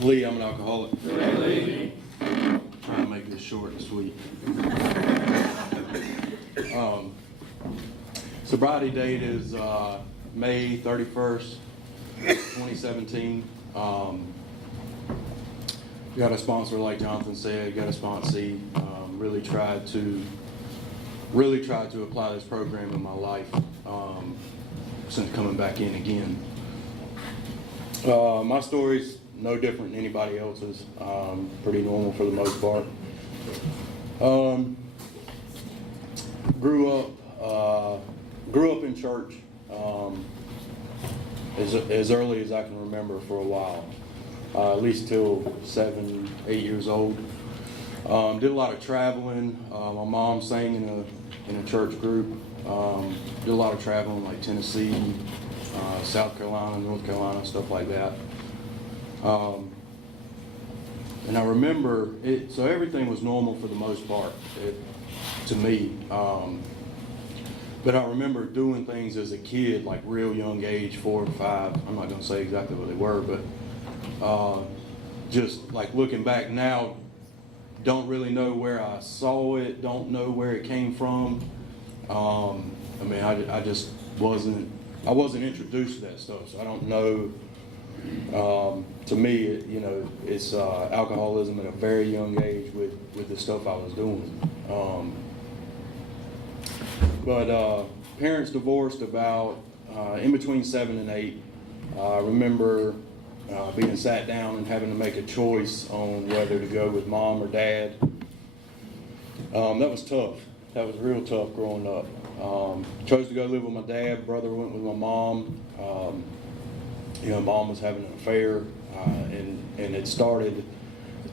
Lee, I'm an alcoholic. Lee. Trying to make this short and sweet. Sobriety date is May 31st, 2017. Got a sponsor, like Jonathan said, got a sponsee. Really tried to apply this program in my life since coming back in again. My story's no different than anybody else's. Pretty normal for the most part. Grew up in church as early as I can remember for a while, at least till 7, 8 years old. Did a lot of traveling. My mom sang in a church group. Did a lot of traveling, like Tennessee, South Carolina, North Carolina, stuff like that. And I remember it, so everything was normal for the most part to me. But I remember doing things as a kid, like real young age, 4 or 5. I'm not going to say exactly what they were, but just like looking back now, don't really know where I saw it, don't know where it came from. I mean, I just wasn't introduced to that stuff, so I don't know. To me, it's alcoholism at a very young age with the stuff I was doing. But parents divorced about in between 7 and 8. I remember being sat down and having to make a choice on whether to go with mom or dad. That was tough. That was real tough growing up. Chose to go live with my dad. Brother went with my mom. Mom was having an affair, and it started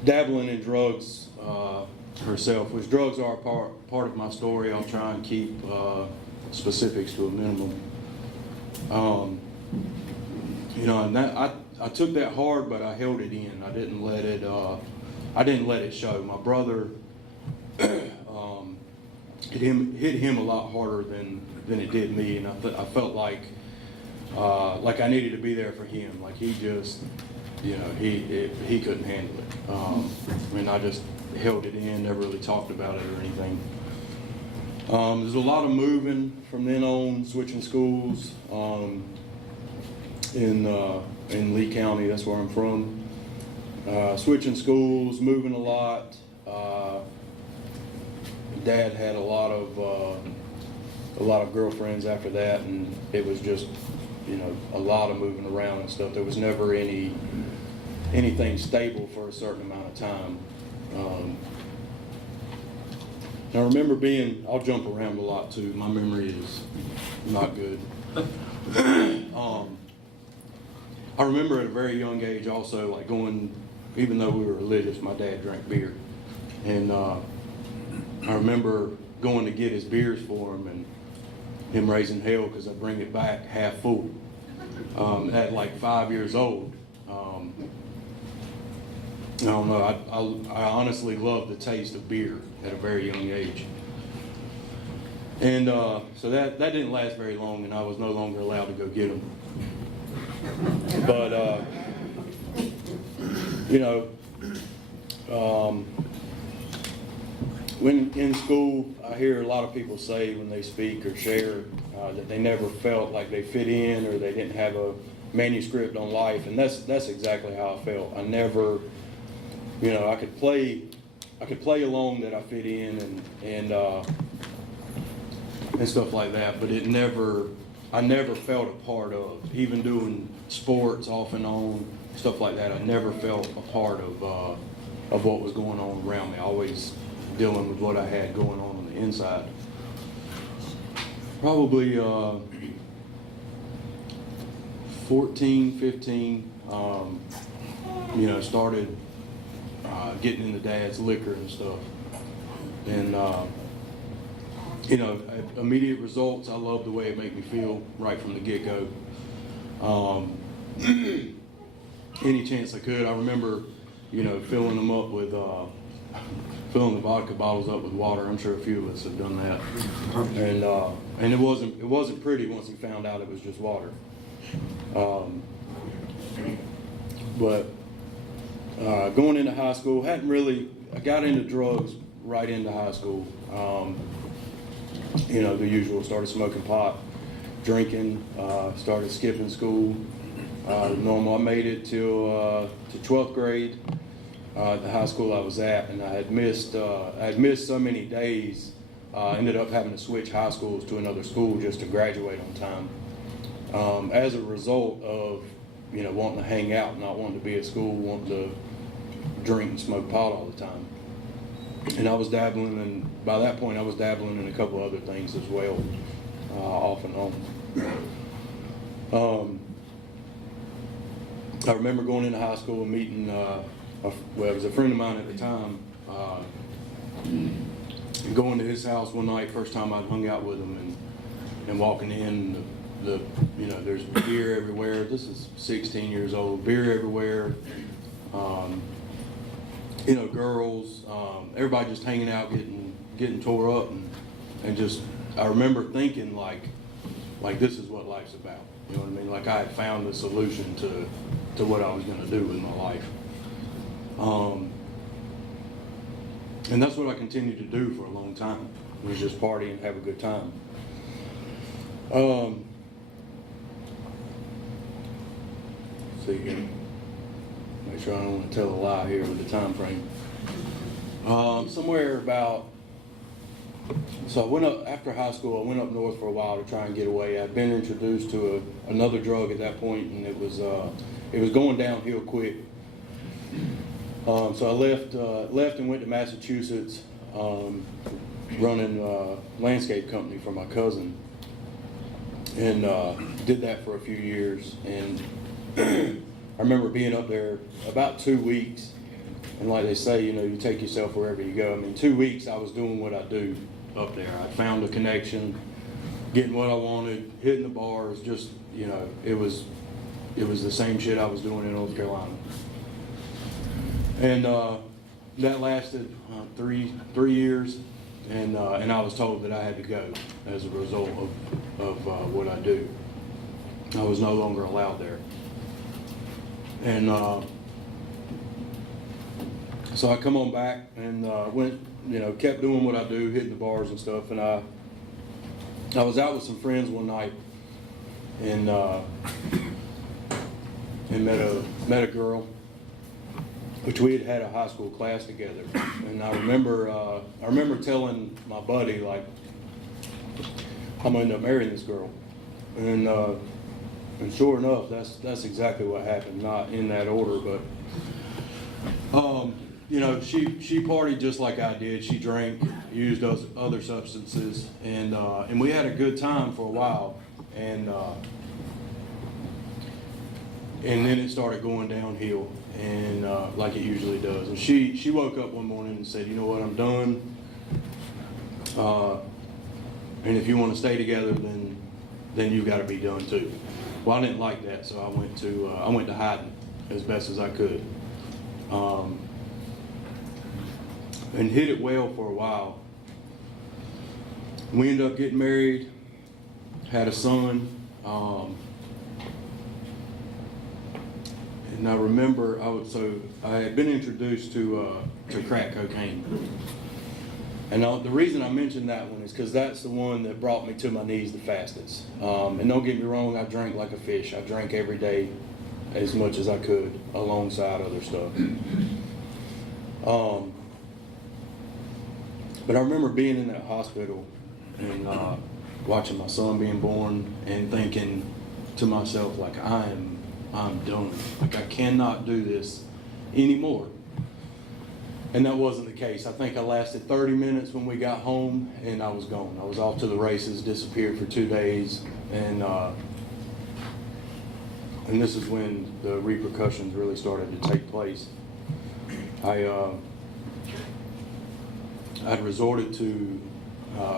dabbling in drugs herself, which drugs are part of my story. I'll try and keep specifics to a minimum. And that I took that hard, but I held it in. I didn't let it show. My brother, hit him a lot harder than it did me, and I felt like I needed to be there for him. Like he just, he couldn't handle it. I just held it in, never really talked about it or anything. There's a lot of moving from then on, switching schools in Lee County. That's where I'm from. Switching schools, moving a lot. Dad had a lot of girlfriends after that, and it was just, a lot of moving around and stuff. There was never anything stable for a certain amount of time. I remember I'll jump around a lot too. My memory is not good. I remember at a very young age also, like going, even though we were religious, my dad drank beer. And I remember going to get his beers for him and him raising hell because I bring it back half full at like 5 years old. I don't know, I honestly loved the taste of beer at a very young age. And so that didn't last very long, and I was no longer allowed to go get them. But, when in school, I hear a lot of people say when they speak or share that they never felt like they fit in or they didn't have a manuscript on life, and that's exactly how I felt. I never, I could play along that I fit in and stuff like that, but I never felt a part of. Even doing sports off and on, stuff like that, I never felt a part of what was going on around me. Always dealing with what I had going on the inside. Probably 14, 15, started getting into Dad's liquor and stuff. And, immediate results, I love the way it made me feel right from the get-go. Any chance I could, I remember, filling them up with, filling the vodka bottles up with water. I'm sure a few of us have done that. And it wasn't pretty once he found out it was just water. But Going into high school, I got into drugs right into high school. The usual, started smoking pot, drinking, started skipping school. Normal, I made it to 12th grade at the high school I was at, and I had missed so many days. Ended up having to switch high schools to another school just to graduate on time. As a result of wanting to hang out, not wanting to be at school, wanting to drink and smoke pot all the time. And I was dabbling, and by that point I was dabbling in a couple other things as well, off and on. I remember going into high school and meeting, it was a friend of mine at the time, and going to his house one night, first time I'd hung out with him, and walking in, there's beer everywhere. This is 16 years old, beer everywhere. Girls, everybody just hanging out, getting tore up, and just, I remember thinking like this is what life's about. You know what I mean? Like I had found the solution to what I was going to do with my life. And that's what I continued to do for a long time, was just party and have a good time. See here. Make sure I don't want to tell a lie here with the time frame. Somewhere about, so I went up, after high school, I went up north for a while to try and get away. I'd been introduced to another drug at that point, and it was going downhill quick. So I left and went to Massachusetts, running a landscape company for my cousin, and did that for a few years. And I remember being up there about 2 weeks, and like they say, you take yourself wherever you go. I mean, 2 weeks I was doing what I do up there. I found a connection, getting what I wanted, hitting the bars, just, it was the same shit I was doing in North Carolina. And that lasted 3 years, and I was told that I had to go as a result of what I do. I was no longer allowed there. And so I come on back and went, kept doing what I do, hitting the bars and stuff. And I was out with some friends one night, and met a girl, which we had a high school class together. And I remember telling my buddy, like, I'm gonna end up marrying this girl. And sure enough, that's exactly what happened. Not in that order, but she partied just like I did. She drank, used those other substances, and we had a good time for a while. And then it started going downhill, and like it usually does. And she woke up one morning and said, "You know what? I'm done. And if you want to stay together, then you've got to be done too." Well, I didn't like that, so I went to hiding as best as I could, and hid it well for a while. We ended up getting married, had a son, and I remember I had been introduced to crack cocaine. And the reason I mentioned that one is because that's the one that brought me to my knees the fastest. And don't get me wrong, I drank like a fish. I drank every day as much as I could alongside other stuff. But I remember being in that hospital and watching my son being born and thinking to myself, like, I'm done. Like, I cannot do this anymore. And that wasn't the case. I think I lasted 30 minutes when we got home, and I was gone. I was off to the races, disappeared for 2 days, and this is when the repercussions really started to take place. I'd resorted to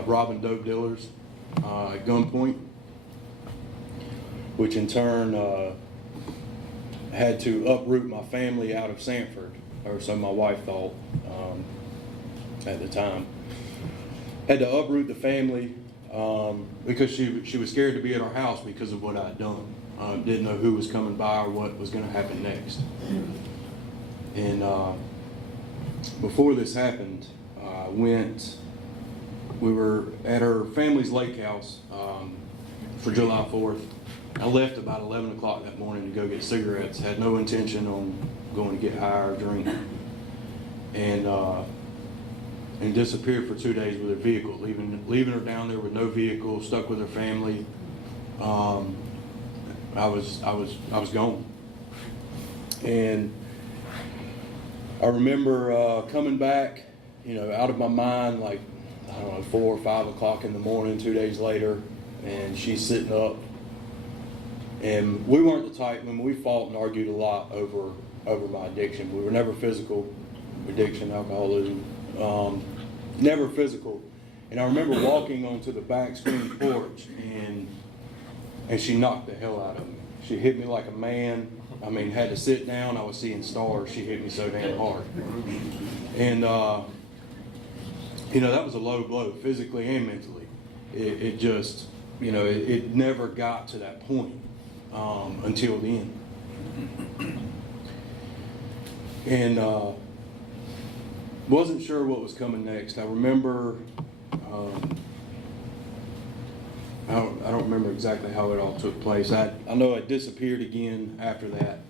robbing dope dealers at gunpoint, which in turn had to uproot my family out of Sanford, or so my wife thought at the time. Had to uproot the family because she was scared to be at our house because of what I'd done. Didn't know who was coming by or what was going to happen next. And before this happened, we were at her family's lake house for July 4th. I left about 11 o'clock that morning to go get cigarettes. Had no intention on going to get high or drink. And disappeared for 2 days with her vehicle, leaving her down there with no vehicle, stuck with her family. I was gone. And I remember coming back, out of my mind, like, I don't know, 4 or 5 o'clock in the morning, 2 days later, and she's sitting up. And we weren't the type, when we fought and argued a lot over my addiction. We were never physical, addiction, alcoholism, never physical. And I remember walking onto the back screen porch, and she knocked the hell out of me. She hit me like a man. I mean, had to sit down. I was seeing stars. She hit me so damn hard. And, that was a low blow, physically and mentally. It just, it never got to that point until then. And wasn't sure what was coming next. I remember, I don't remember exactly how it all took place. I know I disappeared again after that.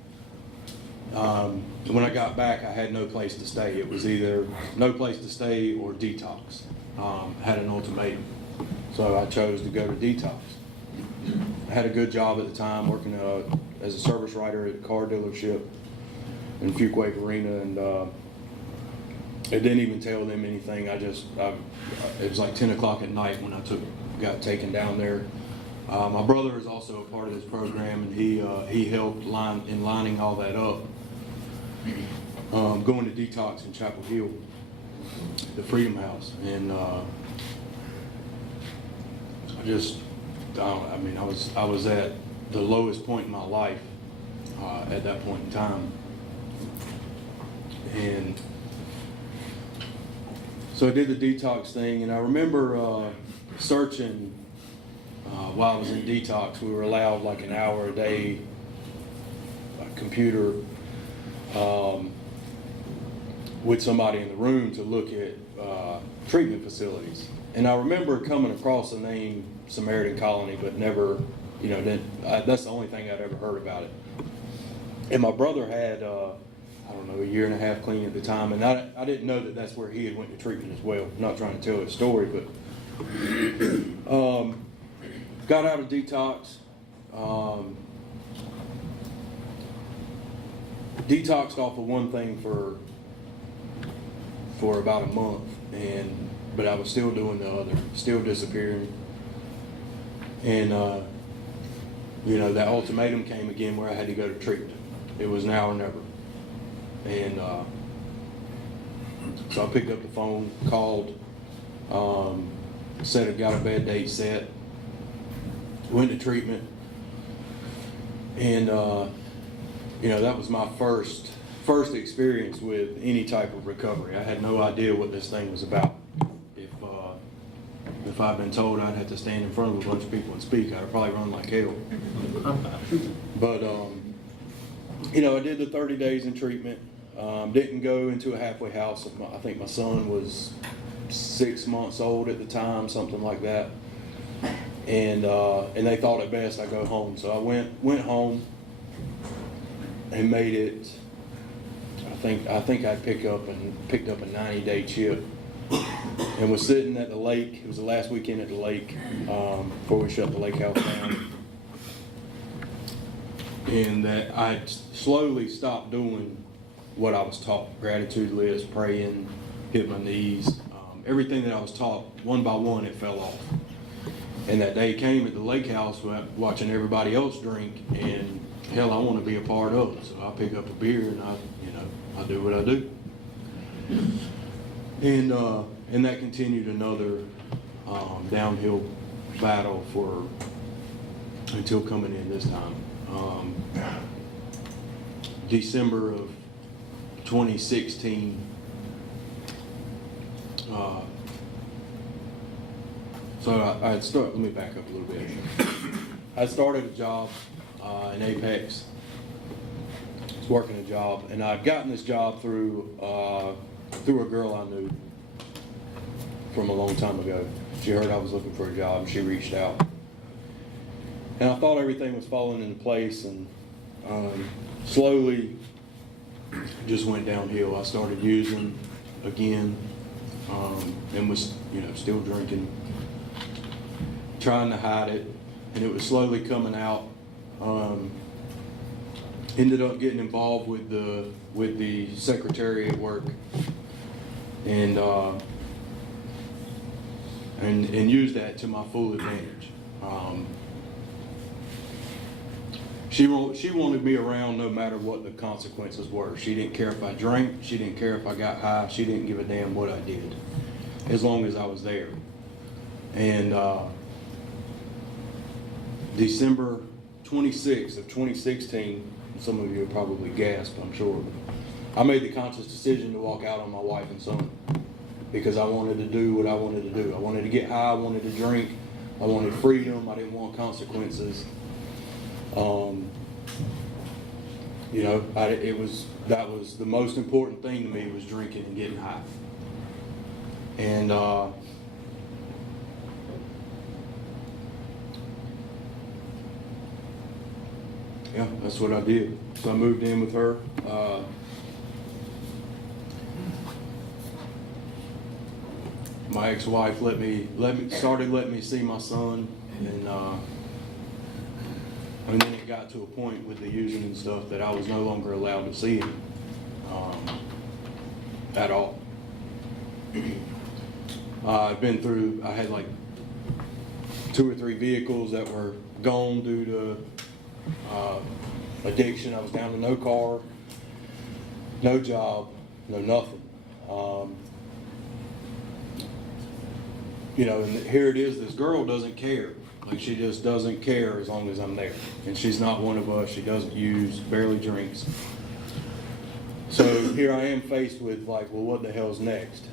When I got back, I had no place to stay. It was either no place to stay or detox. Had an ultimatum. So I chose to go to detox. I had a good job at the time, working as a service writer at a car dealership in Fuquay Arena, and it didn't even tell them anything. it was like 10 o'clock at night when I got taken down there. My brother is also a part of this program, and he helped in lining all that up. Going to detox in Chapel Hill, the Freedom House, and I was at the lowest point in my life at that point in time, and so I did the detox thing. And I remember searching while I was in detox. We were allowed like an hour a day computer with somebody in the room to look at treatment facilities. And I remember coming across the name Samaritan Colony, but never, that's the only thing I'd ever heard about it. And my brother had, a year and a half clean at the time, and I didn't know that that's where he had went to treatment as well. I'm not trying to tell his story, but got out of detox. Detoxed off of one thing for about a month, but I was still doing the other, still disappearing. And that ultimatum came again where I had to go to treatment. It was now or never. And so I picked up the phone, called, said I got a bad date set, went to treatment, and that was my first experience with any type of recovery. I had no idea what this thing was about. If I'd been told I'd have to stand in front of a bunch of people and speak, I'd probably run like hell. But I did the 30 days in treatment. Didn't go into a halfway house. I think my son was 6 months old at the time, something like that. And they thought it best I go home. So I went home and made it. I think I picked up a 90-day chip, and was sitting at the lake. It was the last weekend at the lake before we shut the lake house down. And that I slowly stopped doing what I was taught: gratitude list, praying, hit my knees, everything that I was taught. One by one, it fell off. And that day came at the lake house, watching everybody else drink, and hell, I want to be a part of it. So I pick up a beer and I do what I do. And that continued another downhill battle until coming in this time. December of 2016. Let me back up a little bit. I started a job in Apex. was working a job, and I'd gotten this job through through a girl I knew from a long time ago. She heard I was looking for a job, and she reached out. And I thought everything was falling into place, and slowly just went downhill. I started using again, and was, still drinking, trying to hide it, and it was slowly coming out. Ended up getting involved with the secretary at work, and used that to my full advantage. She wanted me around no matter what the consequences were. She didn't care if I drank. She didn't care if I got high. She didn't give a damn what I did, as long as I was there. And December 26th of 2016, some of you will probably gasp, I'm sure, I made the conscious decision to walk out on my wife and son, because I wanted to do what I wanted to do. I wanted to get high. I wanted to drink. I wanted freedom. I didn't want consequences. That was the most important thing to me, was drinking and getting high. And yeah, that's what I did. So I moved in with her. My ex-wife started letting me see my son, and then it got to a point with the using and stuff that I was no longer allowed to see him at all. I had like 2 or 3 vehicles that were gone due to addiction. I was down to no car, no job, no nothing. And here it is, this girl doesn't care. Like, she just doesn't care as long as I'm there. And she's not one of us. She doesn't use, barely drinks. So here I am faced with, like, well, what the hell's next?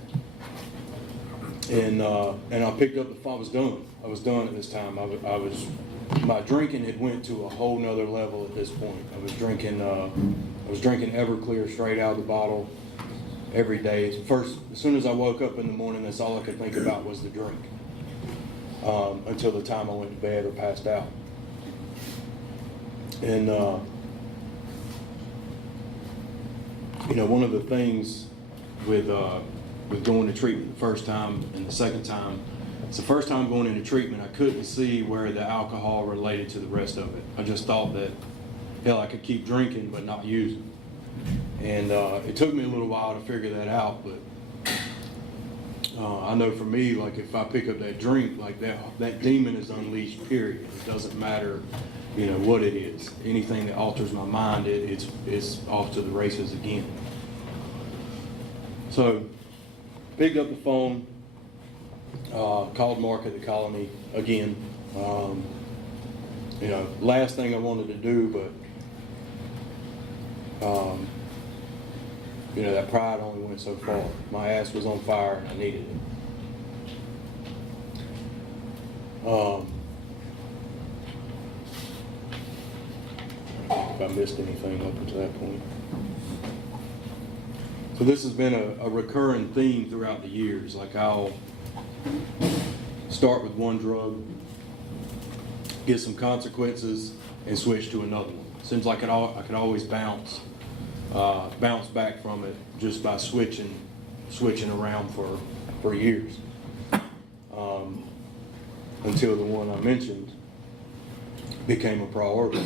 And I picked up the phone. I was done. I was done at this time. My drinking had went to a whole nother level at this point. I was drinking Everclear straight out of the bottle every day. First, as soon as I woke up in the morning, that's all I could think about was the drink. Until the time I went to bed or passed out. And one of the things with going to treatment the first time and the second time, it's the first time going into treatment, I couldn't see where the alcohol related to the rest of it. I just thought that, hell, I could keep drinking but not using. And it took me a little while to figure that out, but I know for me, like, if I pick up that drink, like, that demon is unleashed, period. It doesn't matter, what it is. Anything that alters my mind, it's off to the races again. So, picked up the phone, called Mark at the colony again. Last thing I wanted to do, but that pride only went so far. My ass was on fire and I needed it. If I missed anything up until that point. So this has been a recurring theme throughout the years. Like, I'll start with one drug, get some consequences, and switch to another one. Seems like I could always bounce back from it just by switching around for years, until the one I mentioned became a priority.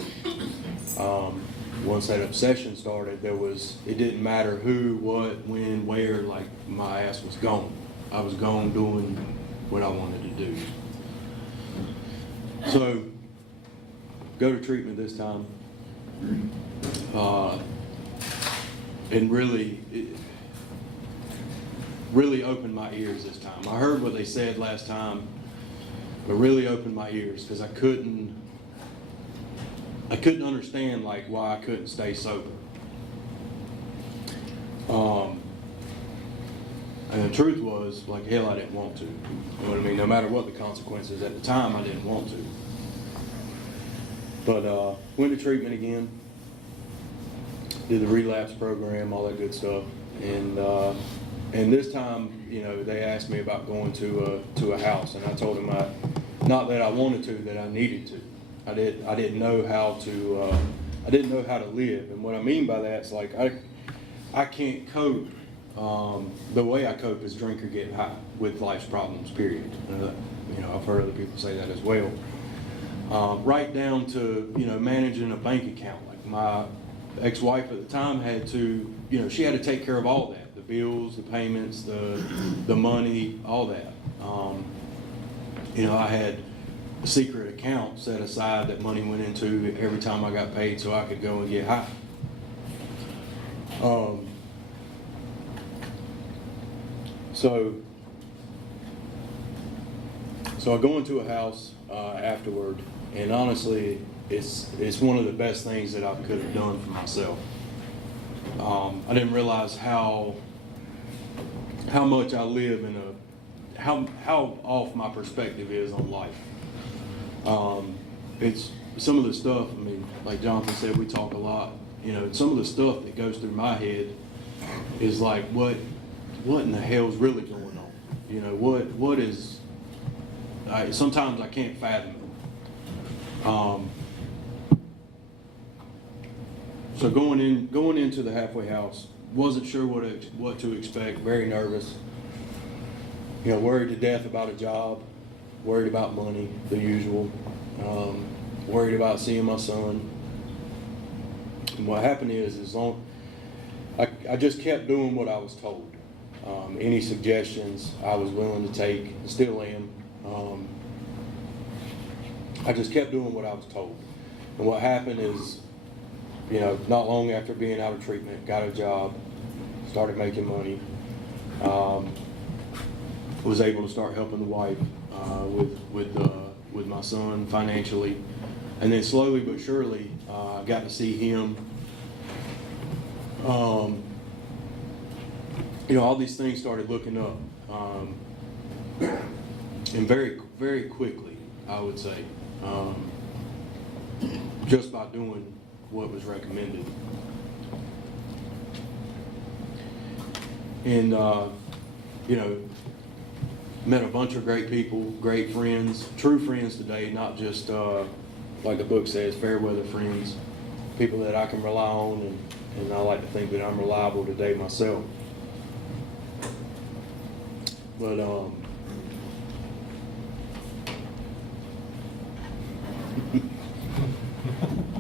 Once that obsession started, it didn't matter who, what, when, where. Like, my ass was gone. I was gone doing what I wanted to do. So, go to treatment this time. And really opened my ears this time. I heard what they said last time, but really opened my ears, because I couldn't understand, like, why I couldn't stay sober. And the truth was, like, hell, I didn't want to. You know what I mean? No matter what the consequences, at the time, I didn't want to. But went to treatment again. did the relapse program, all that good stuff. And this time, you know, they asked me about going to a house, and I told them not that I wanted to, that I needed to. I didn't know how to live, and what I mean by that is like I can't cope. The way I cope is drink or get high with life's problems. Period. You know, I've heard other people say that as well. Right down to, you know, managing a bank account. Like my ex-wife at the time had to, you know, she had to take care of all that, the bills, the payments, the money, all that. You know, I had a secret account set aside that money went into every time I got paid so I could go and get high. So I go into a house afterward, and honestly, it's one of the best things that I could have done for myself. I didn't realize how much I live in how off my perspective is on life. It's some of the stuff. I mean, like Jonathan said, we talk a lot. You know, some of the stuff that goes through my head is like, what in the hell's really going on? You know, what is? Sometimes I can't fathom it. So going into the halfway house, wasn't sure what to expect. Very nervous. You know, worried to death about a job, worried about money, the usual. Worried about seeing my son. And what happened is I just kept doing what I was told. Any suggestions I was willing to take, and still am. I just kept doing what I was told. And what happened is, you know, not long after being out of treatment, got a job, started making money, was able to start helping the wife with my son financially. And then slowly but surely, I got to see him. You know, all these things started looking up. And very, very quickly, I would say, just by doing what was recommended. And, you know, met a bunch of great people, great friends, true friends today, not just, like the book says, fair weather friends, people that I can rely on, and I like to think that I'm reliable today myself. But,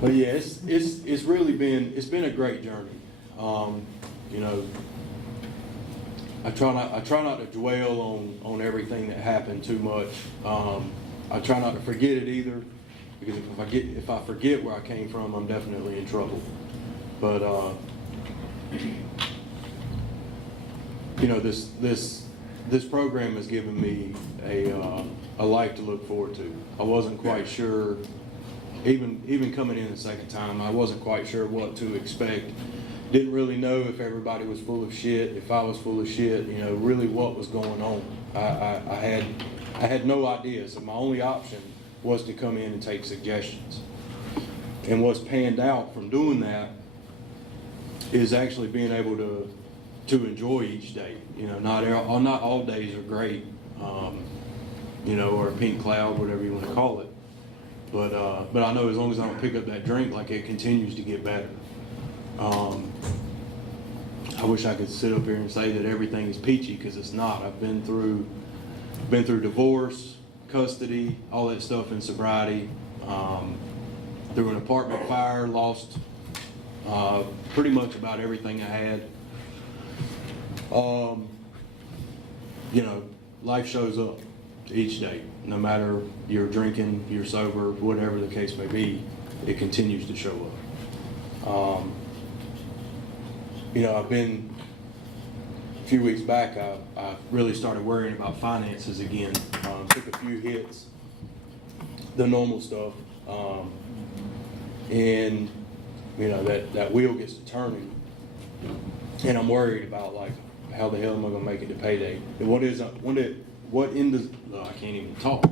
but yeah, it's really been a great journey. You know, I try not to dwell on everything that happened too much. I try not to forget it either, because if I forget where I came from, I'm definitely in trouble. But you know, this program has given me a life to look forward to. I wasn't quite sure, even coming in the second time, I wasn't quite sure what to expect. Didn't really know if everybody was full of shit, if I was full of shit, you know, really what was going on. I had no idea, so my only option was to come in and take suggestions. And what's panned out from doing that is actually being able to enjoy each day. You know, not all days are great, you know, or a pink cloud, whatever you want to call it. But I know as long as I don't pick up that drink, like, it continues to get better. I wish I could sit up here and say that everything is peachy, because it's not. I've been through divorce, custody, all that stuff in sobriety. Through an apartment fire, lost pretty much about everything I had. You know, life shows up each day. No matter you're drinking, you're sober, whatever the case may be, it continues to show up. You know, a few weeks back, I really started worrying about finances again. Took a few hits, the normal stuff, and you know, that wheel gets to turning, and I'm worried about, like, how the hell am I going to make it to payday? And I can't even talk.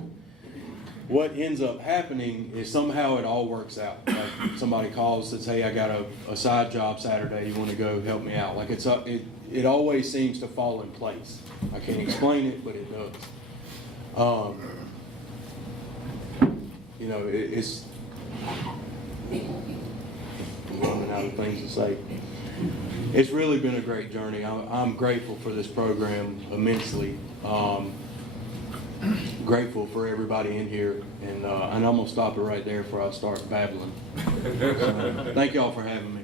what ends up happening is somehow it all works out. Like somebody calls, says, "Hey, I got a side job Saturday. You want to go help me out?" Like it always seems to fall in place. I can't explain it, but it does. You know, it's I'm running out of things to say. It's really been a great journey. I'm grateful for this program immensely. Grateful for everybody in here, and I'm gonna stop it right there before I start babbling. So, thank y'all for having me.